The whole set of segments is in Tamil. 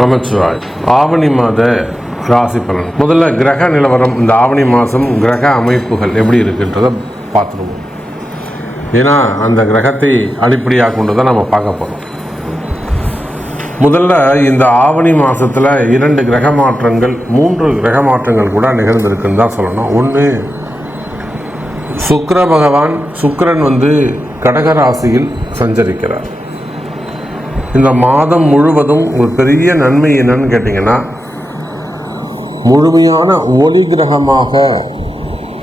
நமச்சிவாய். ஆவணி மாத ராசி பலன். முதல்ல கிரக நிலவரம், இந்த ஆவணி மாதம் கிரக அமைப்புகள் எப்படி இருக்குன்றதை பார்த்துருவோம். ஏன்னா அந்த கிரகத்தை அடிப்படையாக கொண்டு தான் நம்ம பார்க்க போகிறோம். முதல்ல இந்த ஆவணி மாதத்தில் 2 கிரக மாற்றங்கள் 3 கிரக மாற்றங்கள் கூட நிகழ்ந்திருக்குன்னு தான் சொல்லணும். ஒன்று, சுக்கிர பகவான் சுக்கிரன் கடகராசியில் சஞ்சரிக்கிறார். இந்த மாதம் முழுவதும் ஒரு பெரிய நன்மை என்னன்னு கேட்டிங்கன்னா, முழுமையான ஒளி கிரகமாக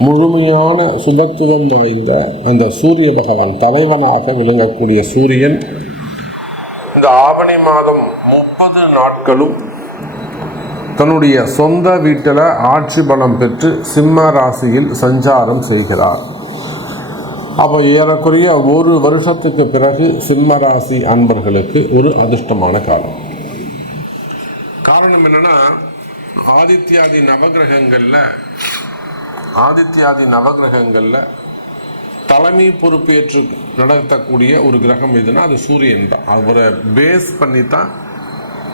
முழுமையான சுபத்துவம் வாய்ந்த அந்த சூரிய பகவான் தலைவனாக விளங்கக்கூடிய சூரியன் இந்த ஆவணி மாதம் 30 நாட்களும் தன்னுடைய சொந்த வீட்டில் ஆட்சி பலம் பெற்று சிம்ம ராசியில் சஞ்சாரம் செய்கிறார். அப்போ ஏறக்குறைய 1 வருஷத்துக்கு பிறகு சிம்ம ராசி அன்பர்களுக்கு ஒரு அதிர்ஷ்டமான காலம். காரணம் என்னன்னா, ஆதித்யாதி நவகிரகங்கள்ல தலைமை பொறுப்பேற்று நடத்தக்கூடிய ஒரு கிரகம் எதுனா அது சூரியன் தான். அவரை பேஸ் பண்ணி தான்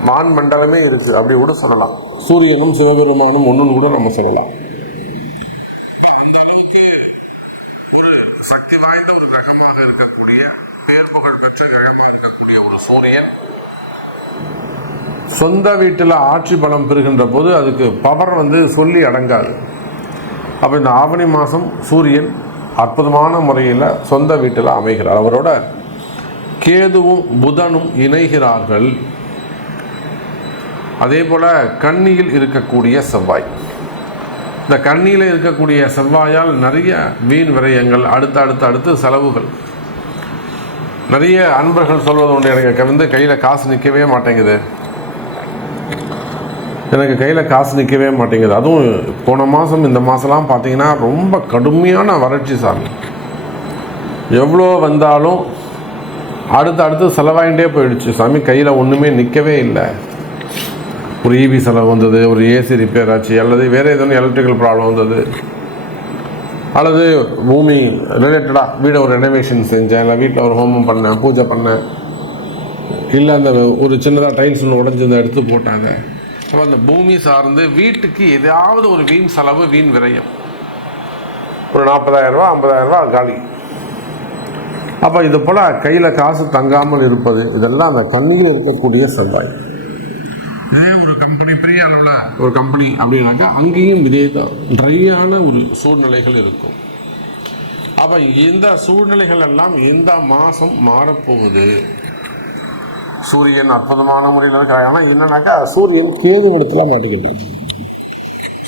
வான் மண்டலமே இருக்கு, அப்படி கூட சொல்லலாம். சூரியனும் சிவபெருமானும் ஒன்றுன்னு கூட நம்ம சொல்லலாம். சக்தி வாய்ந்த ஒரு கிரகமாக இருக்கக்கூடிய, பேர் புகழ் பெற்ற கிரகமாக இருக்கக்கூடிய ஒரு சூரியன் சொந்த வீட்டில் ஆட்சி பலம் பெறுகின்ற போது அதுக்கு பவர் சொல்லி அடங்காது. அப்போ இந்த ஆவணி மாதம் சூரியன் அற்புதமான முறையில் சொந்த வீட்டில் அமைகிறார். அவரோட கேதுவும் புதனும் இணைகிறார்கள். அதே போல கன்னியில் இருக்கக்கூடிய செவ்வாய், இந்த கண்ணியில் இருக்கக்கூடிய செவ்வாயால் நிறைய வீண் விரயங்கள், அடுத்து செலவுகள். நிறைய அன்பர்கள் சொல்வது உண்டு, எனக்கு கையில் காசு நிற்கவே மாட்டேங்குது, அதுவும் போன மாதம் இந்த மாதம்லாம் பார்த்தீங்கன்னா ரொம்ப கடுமையான வறட்சி சாமி. எவ்வளோ வந்தாலும் அடுத்து செலவாயிட்டே போயிடுச்சு சாமி, கையில் ஒன்றுமே நிற்கவே இல்லை. ஒரு இபி செலவு வந்தது, ஒரு ஏசி ரிப்பேர் ஆச்சு, அல்லது வேறு எதுவும் எலக்ட்ரிக்கல் ப்ராப்ளம் வந்தது, அல்லது பூமி ரிலேட்டடாக வீடை ஒரு ரெனோவேஷன் செஞ்சேன், இல்லை வீட்டில் ஒரு ஹோமம் பண்ணேன், பூஜை பண்ணேன், இல்லை அந்த ஒரு சின்னதாக டைல்ஸ் ஒன்று உடஞ்சி எடுத்து போட்டாங்க. அப்போ அந்த பூமி சார்ந்து வீட்டுக்கு ஏதாவது ஒரு வீண் செலவு, வீண் விரயம், ஒரு 40,000 ரூபா 50,000 ரூபா காலி. அப்போ இது போல் கையில் காசு தங்காமல் இருப்பது, இதெல்லாம் அந்த கண்ணியில் இருக்கக்கூடிய செவ்வாய். இதே ஒரு கம்பெனி, பெரிய அளவில் ஒரு கம்பெனி அப்படின்னாக்கா அங்கேயும் இதே தான் ட்ரையான ஒரு சூழ்நிலைகள் இருக்கும். அப்போ இந்த சூழ்நிலைகள் எல்லாம் இந்த மாதம் மாறப்போகுது. சூரியன் அற்புதமான முறையில் இருக்காங்க. ஆனால் என்னன்னாக்கா சூரியன் கேது இடத்துல மாட்டிக்கிட்டு,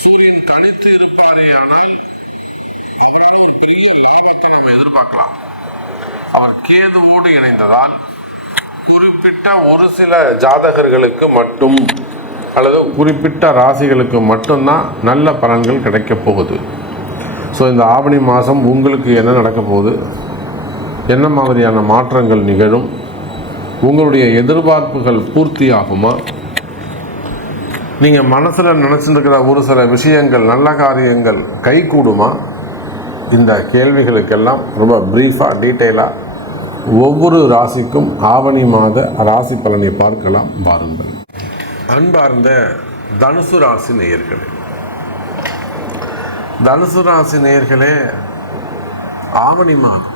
சூரியன் தனித்து இருப்பாரே ஆனால் அவரால் ஒரு பெரிய லாபத்தை நம்ம எதிர்பார்க்கலாம். அவர் கேதுவோடு இணைந்ததால் குறிப்பிட்ட ஒரு சில ஜாதகர்களுக்கு மட்டும் அல்லது குறிப்பிட்ட ராசிகளுக்கு மட்டும்தான் நல்ல பலன்கள் கிடைக்க போகுது. ஸோ இந்த ஆவணி மாதம் உங்களுக்கு என்ன நடக்க போகுது, என்ன மாதிரியான மாற்றங்கள் நிகழும், உங்களுடைய எதிர்பார்ப்புகள் பூர்த்தி ஆகுமா, நீங்கள் மனசில் நினச்சிருக்கிற ஒரு சில விஷயங்கள், நல்ல காரியங்கள் கைகூடுமா, இந்த கேள்விகளுக்கெல்லாம் ரொம்ப ப்ரீஃபாக டீட்டெயிலாக ஒவ்வொரு ராசிக்கும் ஆவணி மாத ராசி பலனை பார்க்கலாம் பாருங்கள். அன்பார்ந்த தனுசு ராசி நேயர்களே, ஆவணி மாதம்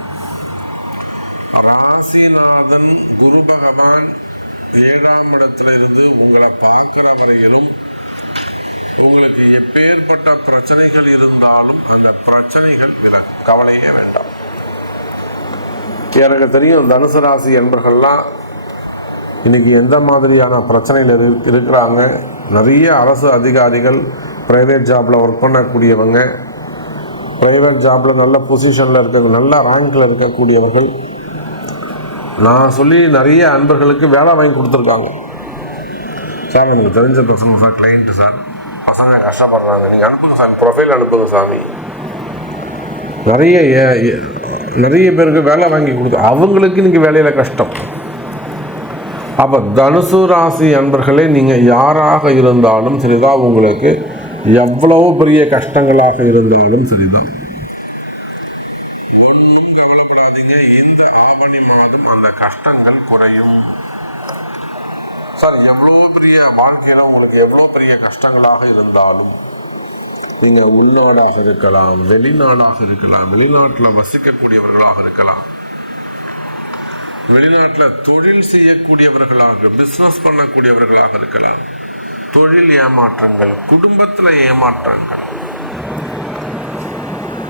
ராசிநாதன் குரு பகவான் 7ஆம் இடத்துல இருந்து உங்களை பார்க்கிற வரையிலும் உங்களுக்கு எப்பேற்பட்ட பிரச்சனைகள் இருந்தாலும் அந்த பிரச்சனைகள் விலகும், கவலையே வேண்டாம். எனக்கு தெரியும் தனுசு ராசி என்பர்கள்லாம் இன்னைக்கு எந்த மாதிரியான பிரச்சனையில் இருக்கிறாங்க. நிறைய அரசு அதிகாரிகள், ப்ரைவேட் ஜாபில் ஒர்க் பண்ணக்கூடியவங்க, ப்ரைவேட் ஜாபில் நல்ல பொசிஷனில் இருக்க, நல்ல ரேங்கில் இருக்கக்கூடியவர்கள், நான் சொல்லி நிறைய அன்பர்களுக்கு வேலை வாங்கி கொடுத்துருக்காங்க. சார் எனக்கு தெரிஞ்ச பசங்க சார், கிளைண்ட்டு சார், பசங்க கஷ்டப்படுறாங்க, நீங்கள் அனுப்புங்க சாமி, ப்ரொஃபைல் அனுப்புங்க சாமி. நிறைய பேருக்கு வேலை வாங்கி கொடுத்து அவங்களுக்கு இன்னைக்கு வேலையில் கஷ்டம். அப்போ தனுசு ராசி அன்பர்களே, நீங்கள் யாராக இருந்தாலும் சரிதான், உங்களுக்கு எவ்வளவு பெரிய கஷ்டங்களாக இருந்தாலும் சரிதான், ஒன்றும் கவலைப்படாதீங்க. இந்த ஆவணி மாதம் அந்த கஷ்டங்கள் குறையும். சார் எவ்வளோ பெரிய வாழ்க்கையில் உங்களுக்கு எவ்வளோ பெரிய கஷ்டங்களாக இருந்தாலும் நீங்கள் உள்நாடாக இருக்கலாம், வெளிநாடாக இருக்கலாம், வெளிநாட்டில் வசிக்கக்கூடியவர்களாக இருக்கலாம், வெளிநாட்டில் தொழில் செய்யக்கூடியவர்களாக பிஸ்னஸ் பண்ணக்கூடியவர்களாக இருக்கலாம், தொழில் ஏமாற்றங்கள், குடும்பத்தில் ஏமாற்றங்கள்,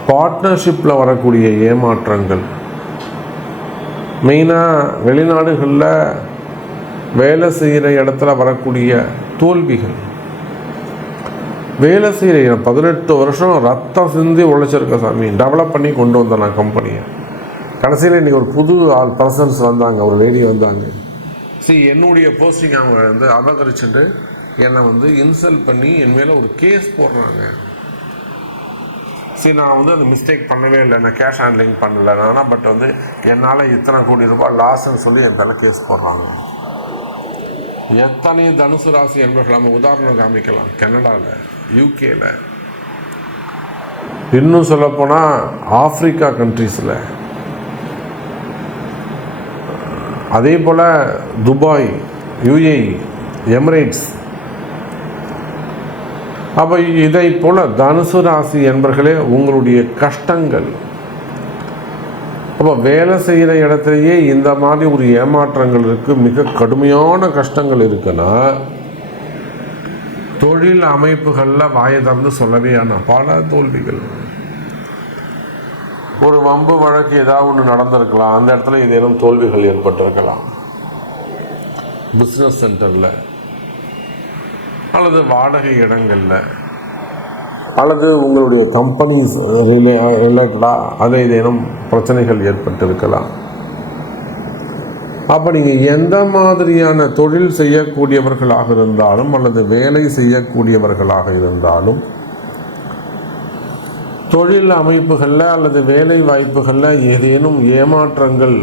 பார்ட்னர்ஷிப்பில் வரக்கூடிய ஏமாற்றங்கள், மெயினாக வெளிநாடுகளில் வேலை செய்கிற இடத்துல வரக்கூடிய தோல்விகள், வேலை செய்கிற 18 வருஷம் ரத்தம் சிந்தி உழைச்சிருக்க சாமி, டெவலப் பண்ணி கொண்டு வந்தேன் நான் கம்பெனியை. கடைசியில் இன்றைக்கி ஒரு புது பர்சன்ஸ் வந்தாங்க, ஒரு லேடி வந்தாங்க. என்னுடைய போஸ்டிங் அவங்க அபகரிச்சுட்டு என்னை இன்சல்ட் பண்ணி என் மேலே ஒரு கேஸ் போடுறாங்க. நான் அந்த மிஸ்டேக் பண்ணவே இல்லை, நான் கேஷ் ஹேண்ட்லிங் பண்ணலை நான், பட் என்னால் இத்தனை கோடி ரூபாய் லாஸ்ன்னு சொல்லி என் மேலே கேஸ் போடுறாங்க. எத்தனை தனுசு ராசி என்பவர்கள் நம்ம உதாரணம் காமிக்கலாம். கனடாவில், யூகேல, இன்னும் சொல்லப்போனால் ஆப்பிரிக்கா கண்ட்ரீஸில், அதே போல் துபாய், யுஏஇ, எமிரேட்ஸ். அப்போ இதை போல் தனுசு ராசி என்பர்களே உங்களுடைய கஷ்டங்கள். அப்போ வேலை செய்கிற இடத்துலையே இந்த மாதிரி ஒரு ஏமாற்றங்கள் இருக்குது, மிக கடுமையான கஷ்டங்கள் இருக்குன்னா தொழில் அமைப்புகளில் வாயை திறந்து சொல்லவே ஆனால் பல தோல்விகள். ஒரு வம்பு வழக்கு ஏதாவது ஒன்று நடந்திருக்கலாம், அந்த இடத்துல ஏதேனும் தோல்விகள் ஏற்பட்டிருக்கலாம். பிஸ்னஸ் சென்டரில் அல்லது வாடகை இடங்களில் அல்லது உங்களுடைய கம்பெனிஸ் ரிலேட்டடாக அதில் ஏதேனும் பிரச்சனைகள் ஏற்பட்டிருக்கலாம். அப்போ நீங்கள் எந்த மாதிரியான தொழில் செய்யக்கூடியவர்களாக இருந்தாலும் அல்லது வேலை செய்யக்கூடியவர்களாக இருந்தாலும் தொழில் அமைப்புகளில் அல்லது வேலை வாய்ப்புகளில் ஏதேனும் ஏமாற்றங்கள்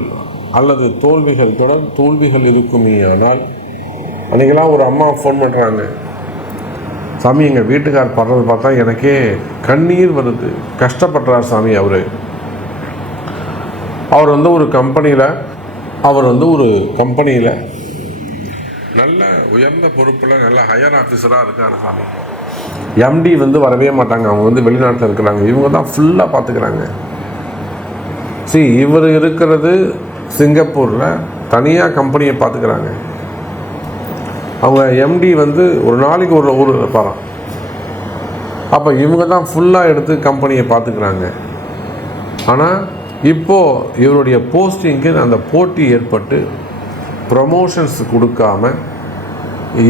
அல்லது தோல்விகள், தொடர் தோல்விகள் இருக்குமே. ஆனால் அன்றைக்கெல்லாம் ஒரு அம்மா ஃபோன் பண்ணுறாங்க, சாமி எங்கள் வீட்டுக்கார் படுறது பார்த்தா எனக்கே கண்ணீர் வருது, கஷ்டப்படுறார் சாமி. அவர் ஒரு கம்பெனியில் நல்ல உயர்ந்த பொறுப்பில் நல்ல ஹையர் ஆஃபீஸராக இருக்கார் சாமி. எம்டி வரவே மாட்டாங்க, அவங்க வெளிநாட்டில் இருக்கிறாங்க, இவங்க தான் ஃபுல்லாக பார்த்துக்கிறாங்க. இவர் இருக்கிறது சிங்கப்பூரில் தனியாக கம்பெனியை பார்த்துக்கிறாங்க. அவங்க எம்டி ஒரு நாளைக்கு ஒரு ஊர் இருப்பாராம். அப்போ இவங்க தான் ஃபுல்லாக எடுத்து கம்பெனியை பார்த்துக்கிறாங்க. ஆனால் இப்போது இவருடைய போஸ்டிங்க்கு அந்த போட்டி ஏற்பட்டு ப்ரமோஷன்ஸ் கொடுக்காம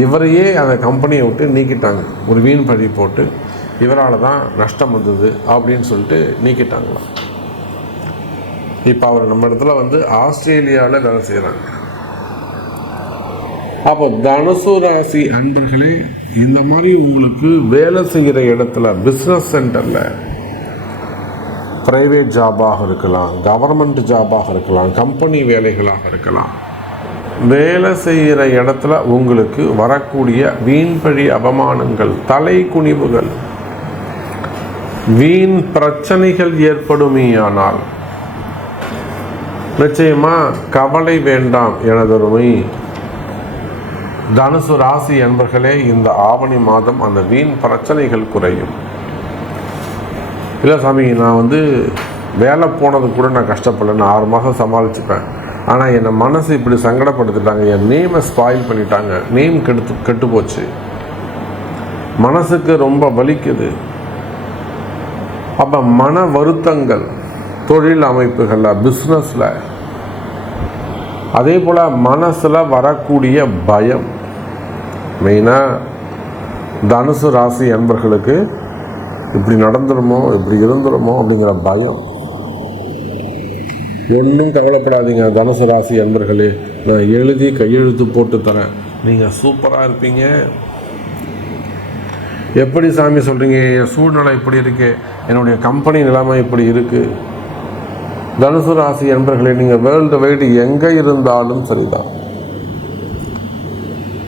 இவரையே அந்த கம்பெனியை விட்டு நீக்கிட்டாங்க. ஒரு வீண் பழி போட்டு இவரால் தான் நஷ்டம் வந்தது அப்படின்னு சொல்லிட்டு நீக்கிட்டாங்களாம். இப்போ அவர் நம்ம இடத்துல ஆஸ்திரேலியாவில் வேலை செய்கிறாங்க. அப்போ தனுசு ராசி அன்பர்களே, இந்த மாதிரி உங்களுக்கு வேலை செய்கிற இடத்துல பிஸ்னஸ் சென்டரில் ப்ரைவேட் ஜாபாக இருக்கலாம், கவர்மெண்ட் ஜாபாக இருக்கலாம், கம்பெனி வேலைகளாக இருக்கலாம், வேலை செய்கிற இடத்துல உங்களுக்கு வரக்கூடிய வீண்பழி அவமானங்கள், தலை குனிவுகள், வீண் பிரச்சனைகள் ஏற்படுமேயானால் நிச்சயமாக கவலை வேண்டாம் எனதொருமை தனுசு ராசி என்பர்களே. இந்த ஆவணி மாதம் அந்த வீண் பிரச்சனைகள் குறையும். இல்லை சாமி, நான் வேலை போனது கூட நான் கஷ்டப்படல, நான் 6 மாதம் சமாளிச்சுப்பேன். ஆனால் என்னை மனசு இப்படி சங்கடப்படுத்திட்டாங்க, என் நேமை ஸ்பாயில் பண்ணிட்டாங்க, நேம் கெட்டு போச்சு, மனசுக்கு ரொம்ப வலிக்குது. அப்போ மன வருத்தங்கள் தொழில் அமைப்புகளில், பிஸ்னஸில், அதே போல் மனசில் வரக்கூடிய பயம், மெயினாக தனுசு ராசி அன்பர்களுக்கு இப்படி நடந்துருமோ, இப்படி இருந்துருமோ அப்படிங்கிற பயம். ஒன்றும் கவலைப்படாதீங்க தனுசு ராசி அன்பர்களே, நான் எழுதி கையெழுத்து போட்டு தரேன், நீங்கள் சூப்பராக இருப்பீங்க. எப்படி சாமி சொல்கிறீங்க, என் சூழ்நிலை இப்படி இருக்கு, என்னுடைய கம்பெனி நிலைமை இப்படி இருக்குது. தனுசு ராசி என்பர்களே, நீங்கள் வேர்ல்டு வைடு எங்கே இருந்தாலும் சரிதான்,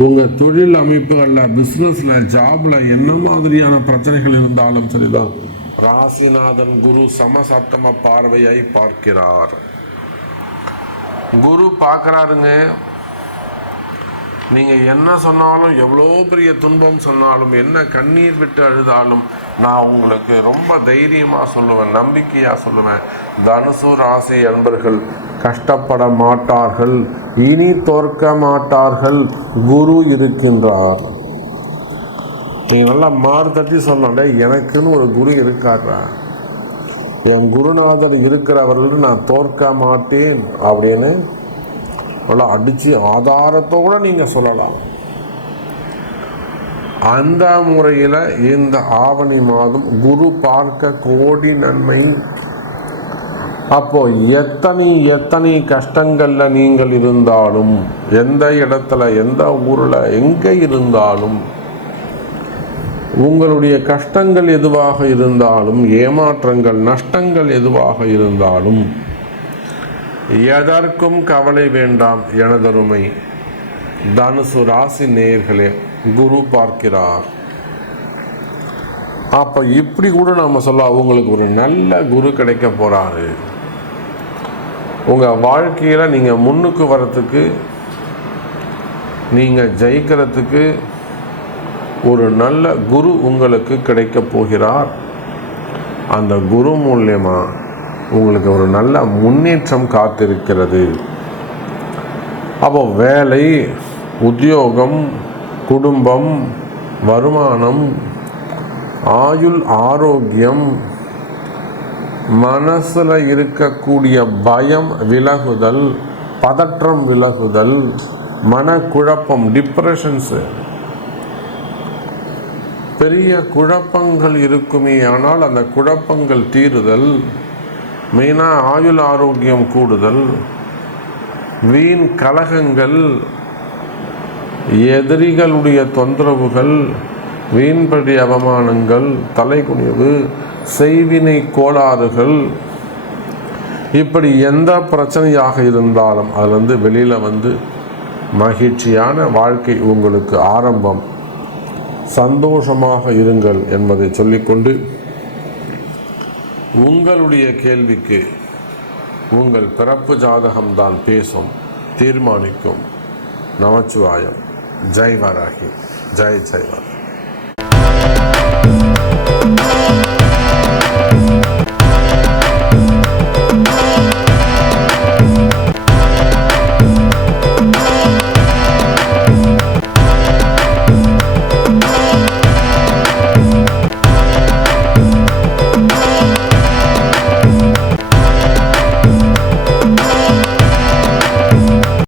உங்கள் தொழில் அமைப்புகளில், பிஸ்னஸில், ஜாபில் என்ன மாதிரியான பிரச்சனைகள் இருந்தாலும் சரிதான், ராசிநாதன் குரு சமசப்தம பார்வையை பார்க்கிறார். குரு பார்க்குறாருங்க. நீங்கள் என்ன சொன்னாலும், எவ்வளோ பெரிய துன்பம் சொன்னாலும், என்ன கண்ணீர் விட்டு அழுதாலும் நான் உங்களுக்கு ரொம்ப தைரியமாக சொல்லுவேன், நம்பிக்கையாக சொல்லுவேன். தனுசு ராசி அன்பர்கள் கஷ்டப்பட மாட்டார்கள், இனி தோற்க மாட்டார்கள். குரு இருக்கின்றார். நீங்கள் நல்லா மாறு தட்டி சொல்லணும், எனக்குன்னு ஒரு குரு இருக்காரா, என் குருநாதர் இருக்கிறவர்கள் நான் தோற்க மாட்டேன் அப்படின்னு நல்லா அடித்து ஆதாரத்தோடு நீங்கள் சொல்லலாம். அந்த முறையில் இந்த ஆவணி மாதம் குரு பார்க்க கோடி நன்மை. அப்போ எத்தனை கஷ்டங்களில் நீங்கள் இருந்தாலும், எந்த இடத்துல, எந்த ஊரில், எங்கே இருந்தாலும், உங்களுடைய கஷ்டங்கள் எதுவாக இருந்தாலும், ஏமாற்றங்கள், நஷ்டங்கள் எதுவாக இருந்தாலும், எதற்கும் கவலை வேண்டாம் எனதருமை தனுசு ராசி நேயர்களே. குரு பார்க்கிறார். அப்போ இப்படி கூட நாம் சொல்ல, உங்களுக்கு ஒரு நல்ல குரு கிடைக்க போகிறாரு. உங்கள் வாழ்க்கையில் நீங்கள் முன்னுக்கு வரத்துக்கு, நீங்கள் ஜெயிக்கிறதுக்கு ஒரு நல்ல குரு உங்களுக்கு கிடைக்க போகிறார். அந்த குரு மூலமா உங்களுக்கு ஒரு நல்ல முன்னேற்றம் காத்திருக்கிறது. அப்போ வேலை, உத்தியோகம், குடும்பம், வருமானம், ஆயுள், ஆரோக்கியம், மனசில் இருக்கக்கூடிய பயம் விலகுதல், பதற்றம் விலகுதல், மனக்குழப்பம், டிப்ரெஷன்ஸு, பெரிய குழப்பங்கள் இருக்குமே, ஆனால் அந்த குழப்பங்கள் தீருதல், மெயினாக ஆயுள் ஆரோக்கியம் கூடுதல், வீண் கலகங்கள், எதிரிகளுடைய தொந்தரவுகள், வீண்படி அவமானங்கள், தலைகுனிவு, செய்வினை கோளாறுகள், இப்படி எந்த பிரச்சனையாக இருந்தாலும் அதிலிருந்து வெளியில் வந்து மகிழ்ச்சியான வாழ்க்கை உங்களுக்கு ஆரம்பம். சந்தோஷமாக இருங்கள் என்பதை சொல்லிக்கொண்டு, உங்களுடைய கேள்விக்கு உங்கள் பிறப்பு ஜாதகம்தான் பேசும், தீர்மானிக்கும். நமச்சிவாயம். ஜெய் வராகி. ஜெய் ஜெய் வராகி.